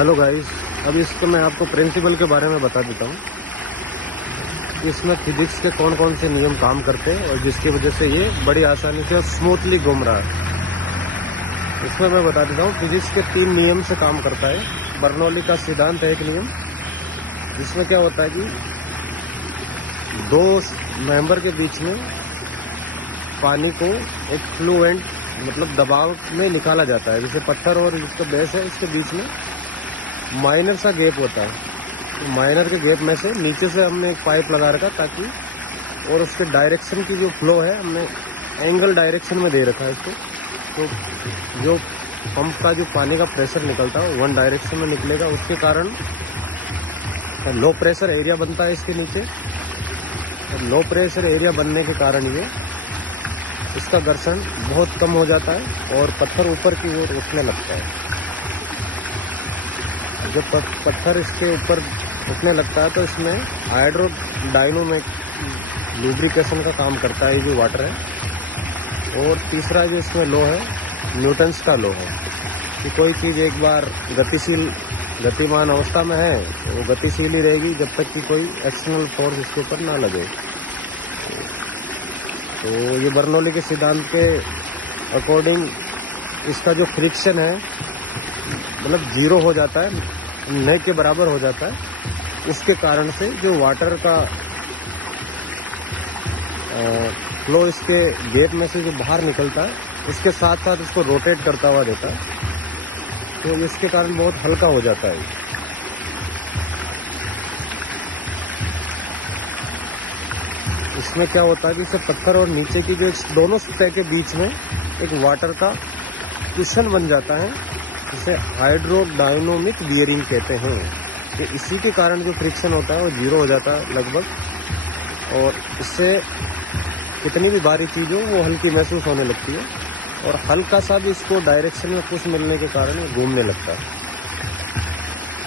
Hello guys, अब इसको मैं आपको प्रिंसिपल के बारे में बता देता हूँ। इसमें फिजिक्स के कौन कौन से नियम काम करते हैं और जिसकी वजह से ये बड़ी आसानी से और स्मूथली घूम रहा है। इसमें मैं बता देता हूँ, फिजिक्स के 3 नियम से काम करता है। बर्नौली का सिद्धांत है एक नियम, जिसमें क्या होता है कि 2 मेंबर के बीच में पानी को एक फ्लुएंट मतलब दबाव में निकाला जाता है। जैसे पत्थर और जिसका बेस है, इसके बीच में माइनर सा गैप होता है। तो माइनर के गैप में से नीचे से हमने एक पाइप लगा रखा ताकि, और उसके डायरेक्शन की जो फ्लो है हमने एंगल डायरेक्शन में दे रखा है इसको। तो जो पंप का जो पानी का प्रेशर निकलता है 1 डायरेक्शन में निकलेगा, उसके कारण लो प्रेशर एरिया बनता है इसके नीचे। लो प्रेशर एरिया बनने के कारण ये इसका घर्षण बहुत कम हो जाता है और पत्थर ऊपर की ओर उठने लगता है। जब पत्थर इसके ऊपर उठने लगता है तो इसमें हाइड्रोडायनामिक लुब्रिकेशन का काम करता है ये जो वाटर है। और तीसरा जो इसमें लॉ है, न्यूटन्स का लॉ है कि कोई चीज़ एक बार गतिमान अवस्था में है तो वो गतिशील ही रहेगी जब तक कि कोई एक्सटर्नल फोर्स इसके ऊपर ना लगे। तो ये बर्नौली के सिद्धांत के अकॉर्डिंग इसका जो फ्रिक्शन है मतलब 0 हो जाता है, न के बराबर हो जाता है। उसके कारण से जो वाटर का फ्लो इसके गैप में से जो बाहर निकलता है, इसके साथ साथ इसको रोटेट करता हुआ देता है। तो इसके कारण बहुत हल्का हो जाता है। इसमें क्या होता है कि इसे पत्थर और नीचे की जो दोनों सतह के बीच में एक वाटर का क्वेश्चन बन जाता है, जिसे हाइड्रोडायनामिक बियरिंग कहते हैं। कि इसी के कारण जो फ्रिक्शन होता है वो 0 हो जाता है लगभग, और इससे कितनी भी भारी चीज़ हो वो हल्की महसूस होने लगती है। और हल्का सा भी इसको डायरेक्शन में पुश मिलने के कारण ये घूमने लगता है।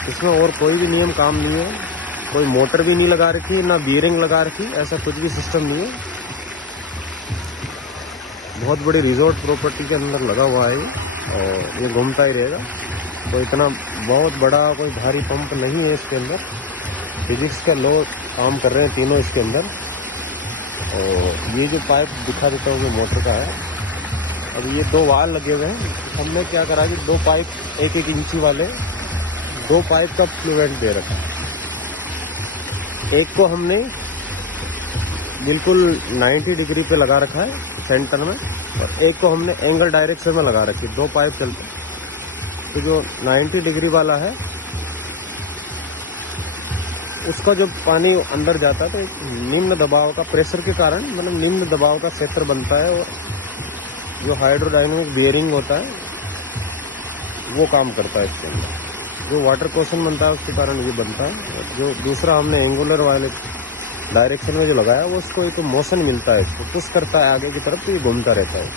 इसमें और कोई भी नियम काम नहीं है, कोई मोटर भी नहीं लगा रखी, ना बियरिंग लगा रखी, ऐसा कुछ भी सिस्टम नहीं है। बहुत बड़ी रिजॉर्ट प्रॉपर्टी के अंदर लगा हुआ है और ये घूमता ही रहेगा। तो इतना बहुत बड़ा कोई भारी पंप नहीं है इसके अंदर। फिजिक्स का लॉ काम कर रहे हैं तीनों इसके अंदर। और ये जो पाइप दिखा देता हूँ वो मोटर का है। अब ये 2 वाल लगे हुए हैं। हमने क्या करा कि 2 पाइप 1-1 इंची वाले 2 पाइप का फ्लुएंट दे रखा। एक को हमने बिल्कुल 90 डिग्री पे लगा रखा है सेंटर में, और एक को हमने एंगल डायरेक्शन में लगा रखी। 2 पाइप चलते हैं। तो जो 90 डिग्री वाला है उसका जो पानी अंदर जाता है तो एक निम्न दबाव का प्रेशर के कारण मतलब निम्न दबाव का क्षेत्र बनता है, और जो हाइड्रोडायनामिक बियरिंग होता है वो काम करता है इसके अंदर। जो वाटर क्वेश्चन बनता है उसके कारण ये बनता है। जो दूसरा हमने एंगुलर वाले डायरेक्शन में जो लगाया वो उसको एक मोशन मिलता है, इसको पुश करता है आगे की तरफ, तो ये घूमता रहता है।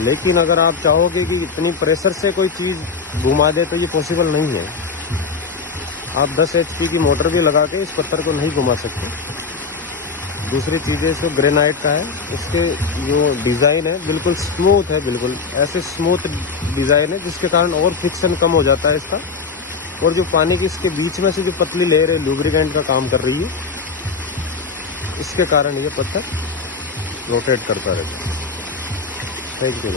लेकिन अगर आप चाहोगे कि इतनी प्रेशर से कोई चीज़ घुमा दे तो ये पॉसिबल नहीं है। आप 10 HP की मोटर भी लगा के इस पत्थर को नहीं घुमा सकते। दूसरी चीज़ें इसको ग्रेनाइट का है, इसके जो डिज़ाइन है बिल्कुल स्मूथ है, बिल्कुल ऐसे स्मूथ डिज़ाइन है जिसके कारण और फ्रिक्शन कम हो जाता है इसका। और जो पानी की इसके बीच में से जो पतली लेयर है लुब्रिकेंट का काम कर रही है, इसके कारण ये पत्थर रोटेट करता रहता है। Thank you.